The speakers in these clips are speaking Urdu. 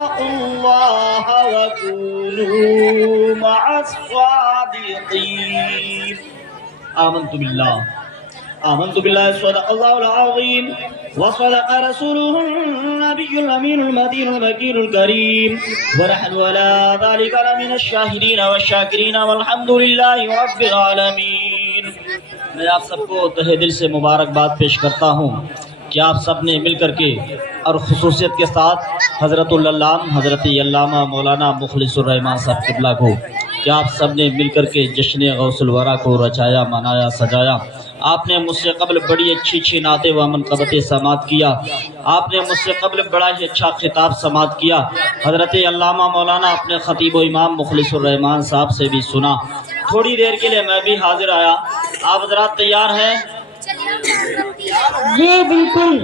الله وكونوا مع الصادقين. آمنت بالله صدق الله العظيم وصدق رسوله النبي الأمين المدين المكين الكريم ونحن على ذلك لمن الشاهدين والشاكرين والحمد لله رب العالمین. میں آپ سب کو تہہ دل سے مبارکباد پیش کرتا ہوں کہ آپ سب نے مل کر کے اور خصوصیت کے ساتھ حضرت العلامہ حضرت علامہ مولانا مخلص الرحمان صاحب قبلہ کو کہ آپ سب نے مل کر کے جشن غوث الورا کو رچایا، منایا، سجایا. آپ نے مجھ سے قبل بڑی اچھی نعتیں و منقبتیں سماعت کیا. آپ نے مجھ سے قبل بڑا ہی اچھا خطاب سماعت کیا. حضرت علامہ مولانا اپنے خطیب و امام مخلص الرحمان صاحب سے بھی سنا. تھوڑی دیر کے لیے میں بھی حاضر آیا. آپ حضرات تیار ہیں؟ جی بالکل.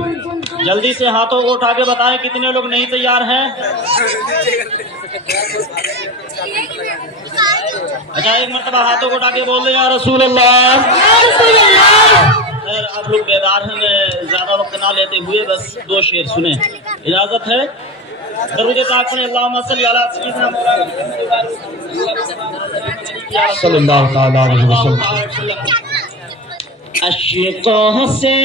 جلدی سے ہاتھوں کو اٹھا کے بتائیں کتنے لوگ نہیں تیار ہیں. اچھا ایک مرتبہ ہاتھوں کو اٹھا کے بول دیں یا رسول اللہ. خیر آپ لوگ بیدار ہیں، میں زیادہ وقت نہ لیتے ہوئے بس 2 شعر سنیں، اجازت ہے؟ درود پاک پڑھیں اللہم صلی علی سیدنا مولانا صلی اللہ تعالی علیہ وسلم. عشقوں سے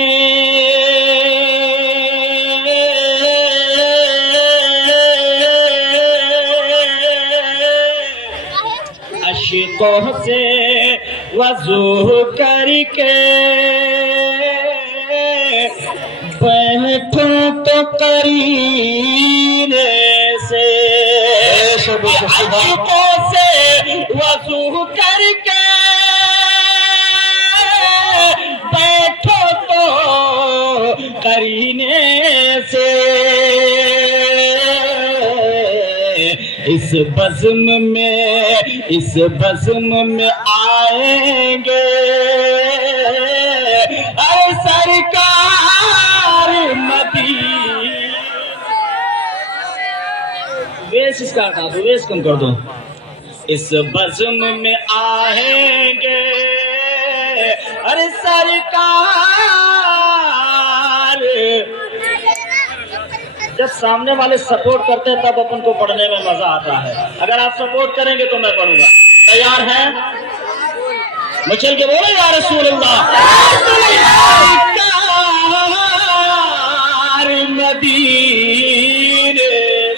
عشقوں سے وضو کر کے بیٹھوں تو قرینے سے. عشقوں سے وضو کر کے بیٹھو تو قرینے سے. اس بزم میں آئیں گے اے سرکار مدینہ. ویس اس کا ہٹا دو، ویس کم کر دو. اس بزم میں آئیں گے ارے سرکار. جب سامنے والے سپورٹ کرتے ہیں تب اپن کو پڑھنے میں مزہ آتا ہے. اگر آپ سپورٹ کریں گے تو میں پڑھوں گا. تیار ہیں؟ مچل کے بولے یا رسول اللہ. سرکار مدینے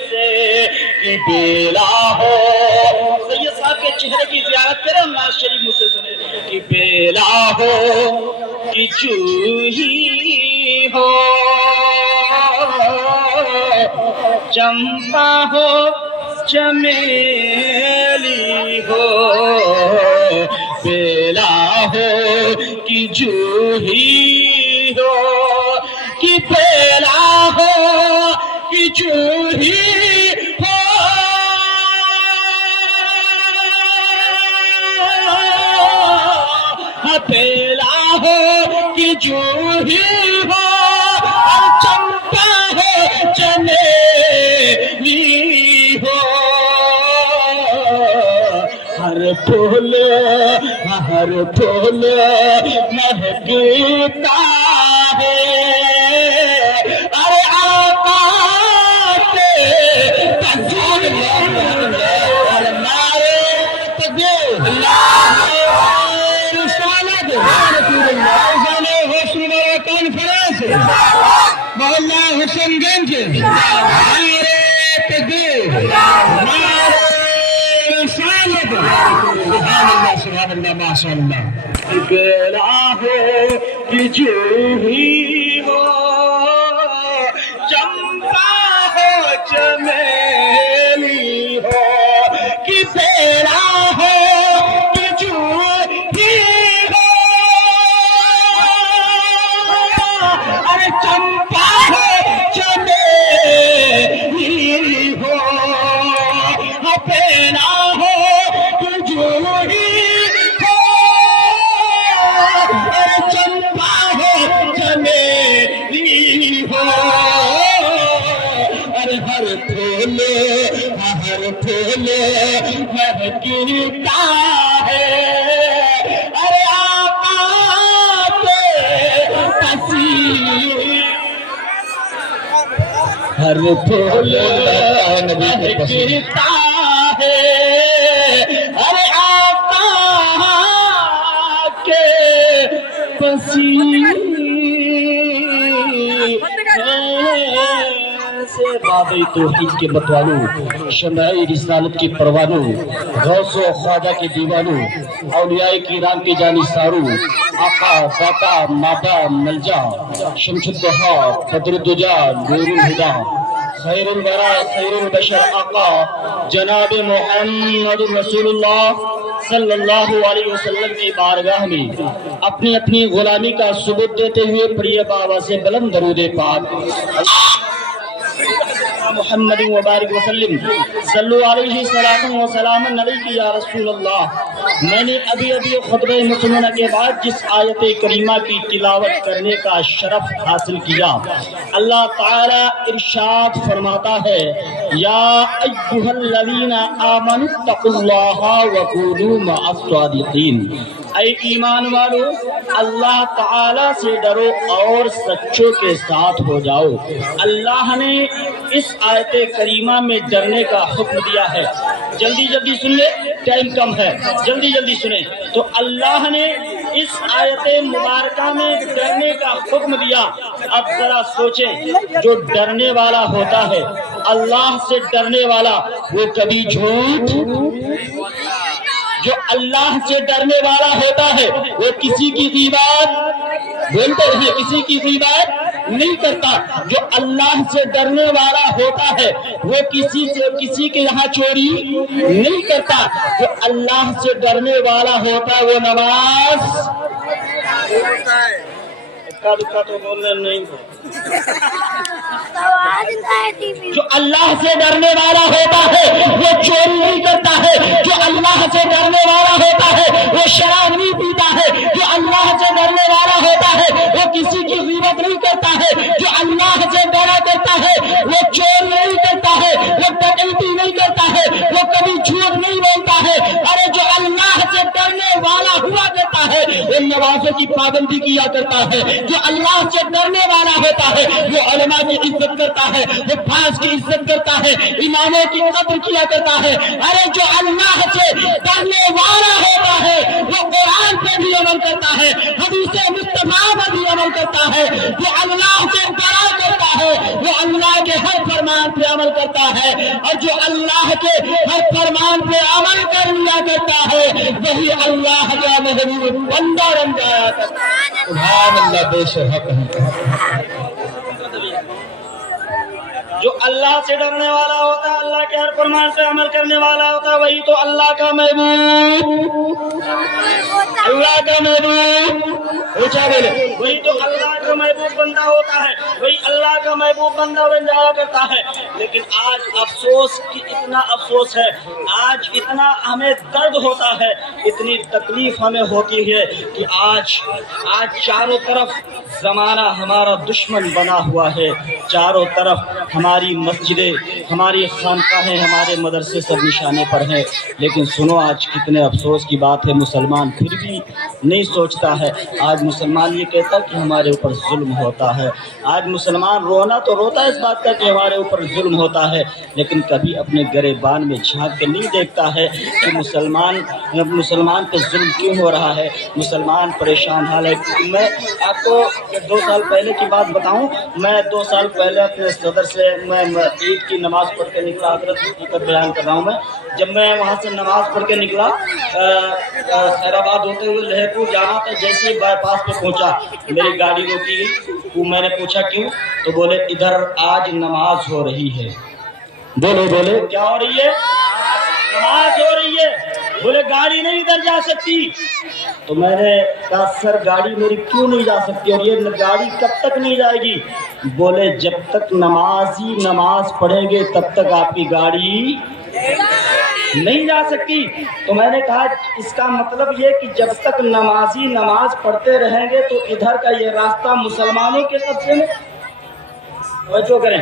سے بیلا ہو. سید صاحب کے چہرے کی زیارت کریں، نواز شریف مجھ سے سنے کہ بیلا ہو کہ جوہی ہو، چمپا ہو چمیلی ہو، بیلا ہو کہ جوہی ہو، کہ بیلا ہو کہ جوہی ہو. بیلا ہو کہ جوہی ہو، چمپا ہو چمیلی ہو. ہر پھول مہکتا ہے ارے آقا کے تذکر اور نعرے تکبیر رسالت حسن کانفرنس محلہ حسن گنج نعرے تکبیر نعرے رسالت. سبحان اللہ ماشاء اللہ. بیلا ہو کہ جوہی ہو، چمپا ہو چمیلی ہو، کہ بیلا ہو کہ جوہی ہو، ارے چمپا ہو چمیلی ہو، بیلا ہو کہ جوہی ہو، ارے چمپا ہو چمیلی ہو. ارے ہر پھول مہکتا ہے ارے آقا کے پسینے ہر پھول گرتا ہے ہر آقا کے پسینے سے بابِ توحید کے متوالوں، شمع رسالت کے پروانوں، غوث و خواجہ کے دیوانوں، اولیاء کرام کے جانثاروں، آقا داتا مابا ملجا شمس الضحا بدر الدجا نور الہدا خیر الورا خیر البشر آقا جناب محمد رسول اللہ صلی اللہ علیہ وسلم کی بارگاہ میں اپنی اپنی غلامی کا ثبوت دیتے ہوئے پڑھیے بابا سے بلند درود پاک محمد وبارک وسلم صلو علیہ السلام و سلام علیہ یا رسول اللہ۔ میں نے ابھی خطبہ مسلمہ کے بعد جس آیت کریمہ کی تلاوت کرنے کا شرف حاصل کیا، اللہ تعالی ارشاد فرماتا ہے یا ایھا الذین آمنوا اتقوا اللہ وکونوا مع الصادقین، اے ایمان والو اللہ تعالی سے ڈرو اور سچوں کے ساتھ ہو جاؤ۔ اللہ نے اس آیت کریمہ میں ڈرنے کا حکم دیا ہے۔ جلدی جلدی سن لے، ٹائم کم ہے، جلدی جلدی سنیں۔ تو اللہ نے اس آیت مبارکہ میں ڈرنے کا حکم دیا۔ اب ذرا سوچیں، جو ڈرنے والا ہوتا ہے، اللہ سے ڈرنے والا، وہ کبھی جھوٹ، جو اللہ سے ڈرنے والا ہوتا ہے وہ کسی کی غیبت، بولتے ہیں کسی کی غیبت نہیں کرتا۔ جو اللہ سے ڈرنے والا ہوتا ہے وہ کسی کے یہاں چوری نہیں کرتا۔ جو اللہ سے ڈرنے والا ہوتا ہے وہ نماز تو بولنے نہیں، جو اللہ سے ڈرنے والا ہوتا ہے وہ چوری نہیں کرتا ہے۔ جو اللہ سے ڈرنے والا ہوتا ہے وہ شراب نہیں پیتا ہے۔ جو اللہ سے ڈرنے والا ہوتا ہے وہ کسی کی غیبت نہیں کرتا ہے۔ جو اللہ سے ڈرا کرتا ہے وہ چور نہیں کرتا ہے، وہ ڈکیتی نہیں کرتا ہے، وہ کبھی جھوٹ نہیں بولتا ہے۔ ارے جو اللہ سے ڈرنے والا ہوا کرتا ہے وہ نمازوں کی پابندی کیا کرتا ہے۔ جو اللہ سے ڈرنے والا ہوتا ہے وہ علماء کی عزت کرتا ہے، وہ باز کی عزت کرتا ہے، اماموں کی قدر کیا کرتا ہے۔ ارے جو اللہ سے ڈرنے والا ہوتا ہے وہ قرآن پہ بھی عمل کرتا ہے، حدیث مصطفیٰ پر بھی عمل کرتا ہے۔ جو اللہ سے ڈرا کرتا ہے وہ اللہ کے ہر فرمان پہ عمل کرتا ہے، اور جو اللہ کے ہر فرمان پہ عمل کر لیا کرتا ہے وہی اللہ کا محبوب بندہ بن جایا کرتا ہے۔ سبحان اللہ، بے شک جو اللہ سے ڈرنے والا ہوتا ہے، اللہ کے ہر فرمان سے عمل کرنے والا ہوتا ہے، وہی تو اللہ کا محبوب، اللہ کا محبوب اونچا بولے، وہی تو اللہ کا محبوب بندہ ہوتا ہے، وہی اللہ کا محبوب بندہ بن جایا کرتا ہے۔ لیکن آج افسوس کی اتنا افسوس ہے، آج اتنا ہمیں درد ہوتا ہے، اتنی تکلیف ہمیں ہوتی ہے کہ آج چاروں طرف زمانہ ہمارا دشمن بنا ہوا ہے۔ چاروں طرف ہماری مسجدیں، ہماری خانقاہیں، ہمارے مدرسے سب نشانے پر ہیں۔ لیکن سنو آج کتنے افسوس کی بات ہے، مسلمان پھر بھی نہیں سوچتا ہے۔ آج مسلمان یہ کہتا کہ ہمارے اوپر ظلم ہوتا ہے۔ آج مسلمان رونا تو روتا ہے اس بات کا کہ ہمارے اوپر ظلم ہوتا ہے، لیکن کبھی اپنے گریبان میں جھانک کے نہیں دیکھتا ہے کہ مسلمان پہ ظلم کیوں ہو رہا ہے، مسلمان پریشان حال ہے۔ میں آپ کو 2 سال پہلے کی بات بتاؤں، میں 2 سال پہلے اپنے صدر سے میں عید کی نماز پڑھ کے نکلا، حضرت حقیقت بیان کر رہا ہوں میں۔ جب میں وہاں سے نماز پڑھ کے نکلا، خیر آباد ہوتے ہوئے لہر پور جانا تھا، جیسے ہی بائی پاس پہ پہنچا میری گاڑی روکی گئی۔ میں نے پوچھا کیوں، تو بولے ادھر آج نماز ہو رہی ہے۔ بولے کیا ہو رہی ہے؟ نماز ہو رہی ہے۔ بولے گاڑی نہیں ادھر جا سکتی۔ تو میں نے کہا سر گاڑی میری کیوں نہیں جا سکتی، اور یہ گاڑی کب تک نہیں جائے گی؟ بولے جب تک نمازی نماز پڑھیں گے تب تک آپ کی گاڑی نہیں جا سکتی۔ تو میں نے کہا اس کا مطلب یہ کہ جب تک نمازی نماز پڑھتے رہیں گے تو ادھر کا یہ راستہ مسلمانوں کے قبضے میں، توجہ کریں،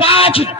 5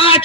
5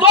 2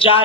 4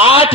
8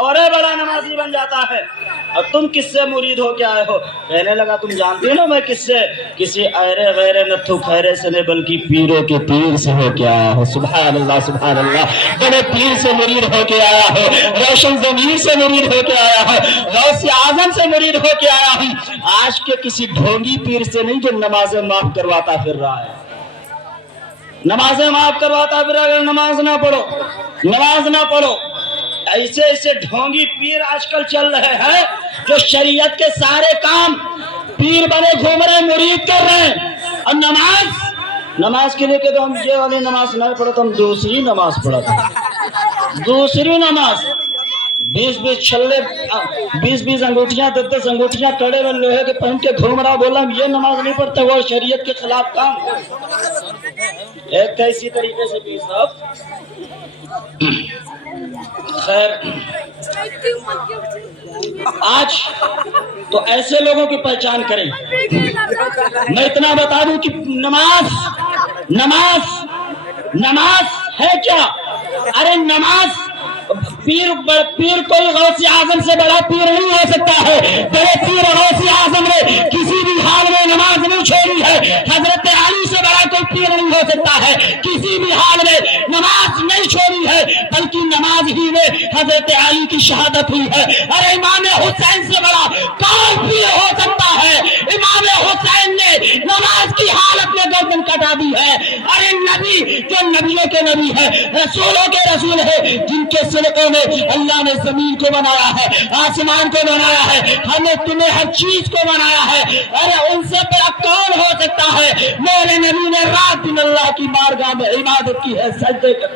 اور بڑا نمازی بن جاتا ہے. اب تم کس سے مرید ہو کے آئے ہو؟ کہنے لگا تم جانتے ہو نا میں کس سے؟ کسی ایرے غیرے نتھو خیرے سے نہیں بلکہ پیروں کے پیر سے ہو کے آیا ہو. سبحان اللہ سبحان اللہ. بڑے پیر سے مرید ہو کے آیا ہو، روشن ضمیر سے مرید ہو کے آیا ہو، غوث اعظم سے مرید ہو کے آیا ہوں. آج کے کسی ڈھونگی پیر سے نہیں جو نمازیں معاف کرواتا پھر رہا ہے. نمازیں معاف کرواتا پھر اگر نماز نہ پڑھو، نماز نہ پڑھو. ایسے ایسے ڈھونگی پیر آج کل چل رہے ہیں جو شریعت کے سارے کام پیر بنے گھوم رہے ہیں، مرید کر رہے ہیں. اور نماز کے لیے کہ تو ہم یہ والی نماز نہ پڑھو تو ہم دوسری نماز پڑھا. دوسری نماز 20 چھلے 20 انگوٹھیاں 10 انگوٹھیاں کڑے ہوئے لوہے کے پہن کے گھوم رہا، بولا ہم یہ نماز نہیں پڑھتے، وہ شریعت کے خلاف کام. ایک تھا اسی طریقے سے پیر صاحب. خیر آج تو ایسے لوگوں کی پہچان کریں. میں اتنا بتا دوں کہ نماز ہے کیا؟ ارے نماز پیر کوئی غوث اعظم سے بڑا پیر نہیں ہو سکتا ہے. بڑے پیر غوث اعظم نے کسی بھی حال میں نماز نہیں چھوڑی ہے. حضرت علی سے بڑا کوئی پیر نہیں ہو سکتا ہے، کسی بھی حال میں نماز نہیں چھوڑی ہے، بلکہ نماز ہی میں حضرت علی کی شہادت ہوئی ہے. ارے امام حسین سے بڑا کون پیر ہو سکتا ہے؟ امام حسین نے نماز کی حالت میں گردن کٹا دی ہے. ارے نبی جو نبیوں کے نبی ہے، رسولوں کے رسول ہے، جن کے صدقے میں اللہ نے زمین کو بنایا ہے، آسمان کو بنایا ہے، ہمیں تمہیں ہر چیز کو بنایا ہے. ارے ان سے بڑا کون ہو سکتا ہے؟ میرے نبی نے رات دن اللہ کی بارگاہ میں عبادت کی ہے، سجدے کر